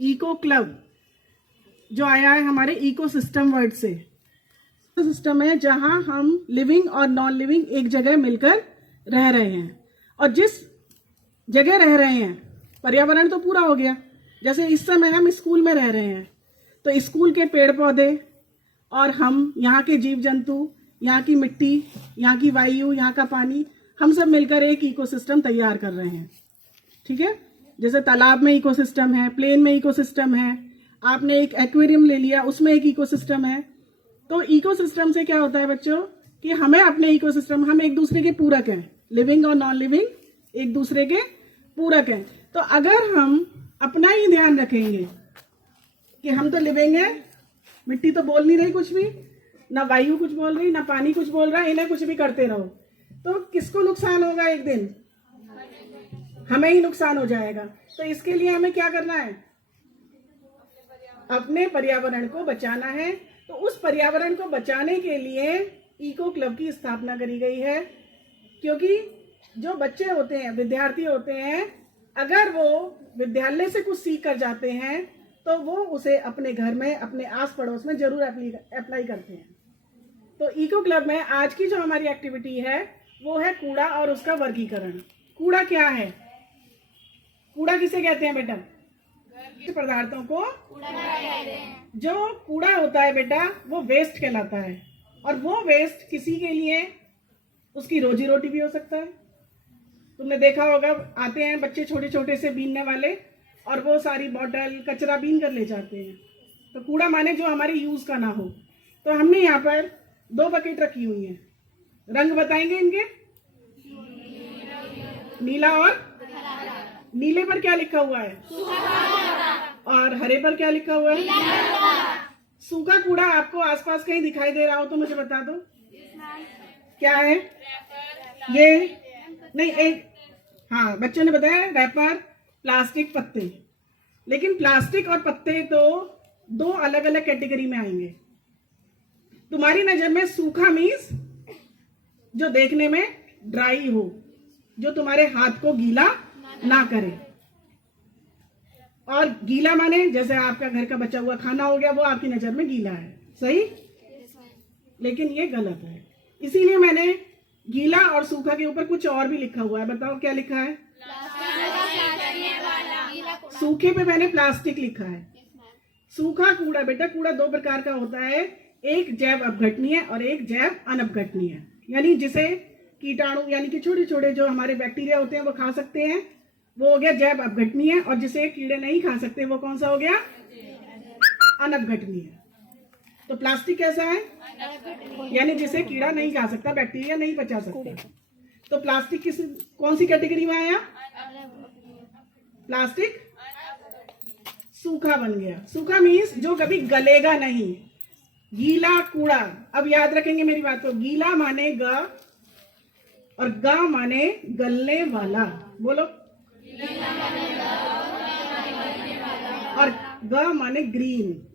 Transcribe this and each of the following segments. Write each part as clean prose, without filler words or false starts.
Eco club जो आया है हमारे इको सिस्टम वर्ड से। सिस्टम है जहां हम लिविंग और नॉन लिविंग एक जगह मिलकर रह रहे हैं, और जिस जगह रह रहे हैं पर्यावरण तो पूरा हो गया। जैसे इस समय हम स्कूल में रह रहे हैं, तो स्कूल के पेड़ पौधे और हम, यहाँ के जीव जंतु, यहाँ की मिट्टी, यहाँ की वायु, यहाँ का पानी, हम सब मिलकर एक इकोसिस्टम तैयार कर रहे हैं। ठीक है, जैसे तालाब में इकोसिस्टम है, प्लेन में इकोसिस्टम है, आपने एक एक्वेरियम ले लिया उसमें एक इकोसिस्टम है। तो इकोसिस्टम से क्या होता है बच्चों कि हमें अपने इकोसिस्टम, हम एक दूसरे के पूरक हैं, लिविंग और नॉन लिविंग एक दूसरे के पूरक हैं। तो अगर हम अपना ही ध्यान रखेंगे कि हम तो लिविंग है, मिट्टी तो बोल नहीं रही कुछ भी, ना वायु कुछ बोल रही, ना पानी कुछ बोल रहा है, इन्हें कुछ भी करते रहो, तो किसको नुकसान होगा? एक दिन हमें ही नुकसान हो जाएगा। तो इसके लिए हमें क्या करना है? अपने पर्यावरण को बचाना है। तो उस पर्यावरण को बचाने के लिए इको क्लब की स्थापना करी गई है, क्योंकि जो बच्चे होते हैं, विद्यार्थी होते हैं, अगर वो विद्यालय से कुछ सीख कर जाते हैं तो वो उसे अपने घर में, अपने आस पड़ोस में जरूर अप्लाई करते हैं। तो इको क्लब में आज की जो हमारी एक्टिविटी है वो है कूड़ा और उसका वर्गीकरण। कूड़ा क्या है? कूड़ा किसे कहते हैं बेटा? पदार्थों को जो कूड़ा होता है बेटा वो वेस्ट कहलाता है, और वो वेस्ट किसी के लिए उसकी रोजी रोटी भी हो सकता है। तुमने देखा होगा, आते हैं बच्चे छोटे छोटे से बीनने वाले, और वो सारी बॉटल कचरा बीन कर ले जाते हैं। तो कूड़ा माने जो हमारे यूज का ना हो। तो हमने यहाँ पर 2 बकेट रखी हुई हैं। रंग बताएंगे इनके? नीला और नीले पर क्या लिखा हुआ है? और हरे पर क्या लिखा हुआ है? सूखा कूड़ा आपको आसपास कहीं दिखाई दे रहा हो तो मुझे बता दो, क्या है ये? नहीं, एक, हाँ बच्चों ने बताया रैपर, प्लास्टिक, पत्ते। लेकिन प्लास्टिक और पत्ते तो 2 अलग अलग कैटेगरी में आएंगे। तुम्हारी नजर में सूखा मीन्स जो देखने में ड्राई हो, जो तुम्हारे हाथ को गीला ना करे, और गीला माने जैसे आपका घर का बचा हुआ खाना हो गया, वो आपकी नजर में गीला है। सही? लेकिन ये गलत है। इसीलिए मैंने गीला और सूखा के ऊपर कुछ और भी लिखा हुआ है। बताओ क्या लिखा है? सूखे पे मैंने प्लास्टिक लिखा है। सूखा कूड़ा बेटा, कूड़ा 2 प्रकार का होता है, एक जैव अपघटनीय और एक जैव अनअपघटनीय। यानी जिसे कीटाणु यानी कि छोटे छोटे जो हमारे बैक्टीरिया होते हैं वो खा सकते हैं, वो हो गया जैव अपघटनीय, और जिसे कीड़े नहीं खा सकते वो कौन सा हो गया? अनअपघटनीय। तो प्लास्टिक कैसा है? यानी जिसे कीड़ा नहीं खा सकता, बैक्टीरिया नहीं पचा सकता। तो प्लास्टिक कौन सी कैटेगरी में आया? प्लास्टिक सूखा बन गया। सूखा मीन्स जो कभी गलेगा नहीं। गीला कूड़ा, अब याद रखेंगे मेरी बात को, गीला माने ग और ग माने गलने वाला। बोलो। और ग माने ग्रीन।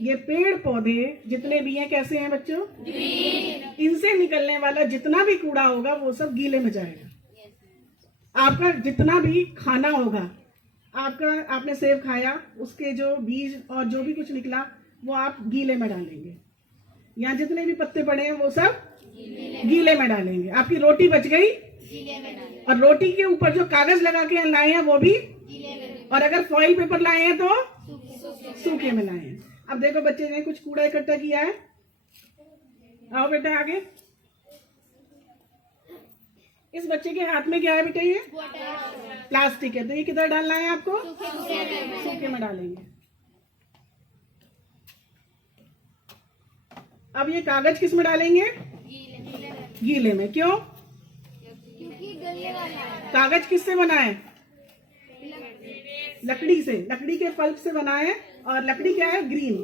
ये पेड़ पौधे जितने भी हैं कैसे हैं बच्चों? ग्रीन। इनसे निकलने वाला जितना भी कूड़ा होगा वो सब गीले में जाएगा। आपका जितना भी खाना होगा, आपने सेब खाया, उसके जो बीज और जो भी कुछ निकला वो आप गीले में डालेंगे। यहाँ जितने भी पत्ते पड़े हैं वो सब गीले में डालेंगे। आपकी रोटी बच गई, और रोटी के ऊपर जो कागज लगा के लाए हैं वो भी, और अगर फॉइल पेपर लाए हैं तो सूखे में लाए हैं। अब देखो बच्चे ने कुछ कूड़ा इकट्ठा किया है। आओ बेटा आगे। इस बच्चे के हाथ में क्या है बेटा? ये प्लास्टिक है। तो ये किधर डालना है आपको? सूखे में डालेंगे। अब ये कागज किस में डालेंगे? गीले में। क्यों? कागज किससे बना है? लकड़ी से, लकड़ी के पल्प से बना है, और लकड़ी क्या है? ग्रीन।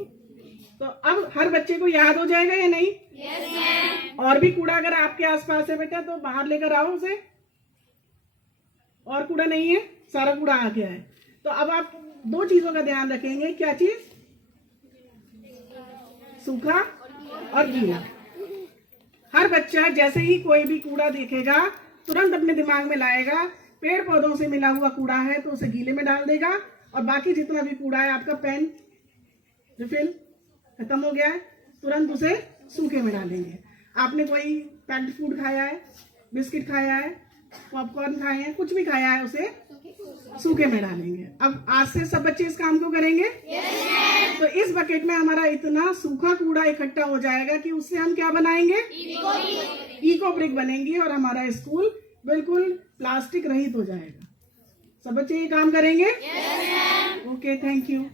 तो अब हर बच्चे को याद हो जाएगा या नहीं? yes, और भी कूड़ा अगर आपके आसपास है बेटा तो बाहर लेकर आओ उसे। और कूड़ा नहीं है, सारा कूड़ा आ गया है। तो अब आप 2 चीजों का ध्यान रखेंगे। क्या चीज? सूखा और गीला। हर बच्चा जैसे ही कोई भी कूड़ा देखेगा तुरंत अपने दिमाग में लाएगा, पेड़ पौधों से मिला हुआ कूड़ा है तो उसे गीले में डाल देगा, और बाकी जितना भी कूड़ा है, आपका पेन रिफिल खत्म हो गया है, तुरंत उसे सूखे में डालेंगे। आपने कोई पैक्ड फूड खाया है, बिस्किट खाया है, पॉपकॉर्न खाए हैं, कुछ भी खाया है, उसे सूखे में डालेंगे। अब आज से सब बच्चे इस काम को करेंगे। तो इस बकेट में हमारा इतना सूखा कूड़ा इकट्ठा हो जाएगा कि उससे हम क्या बनाएंगे, इको ब्रिक बनेंगी और हमारा स्कूल बिल्कुल प्लास्टिक रहित हो जाएगा। सब बच्चे ये काम करेंगे। Okay, thank you.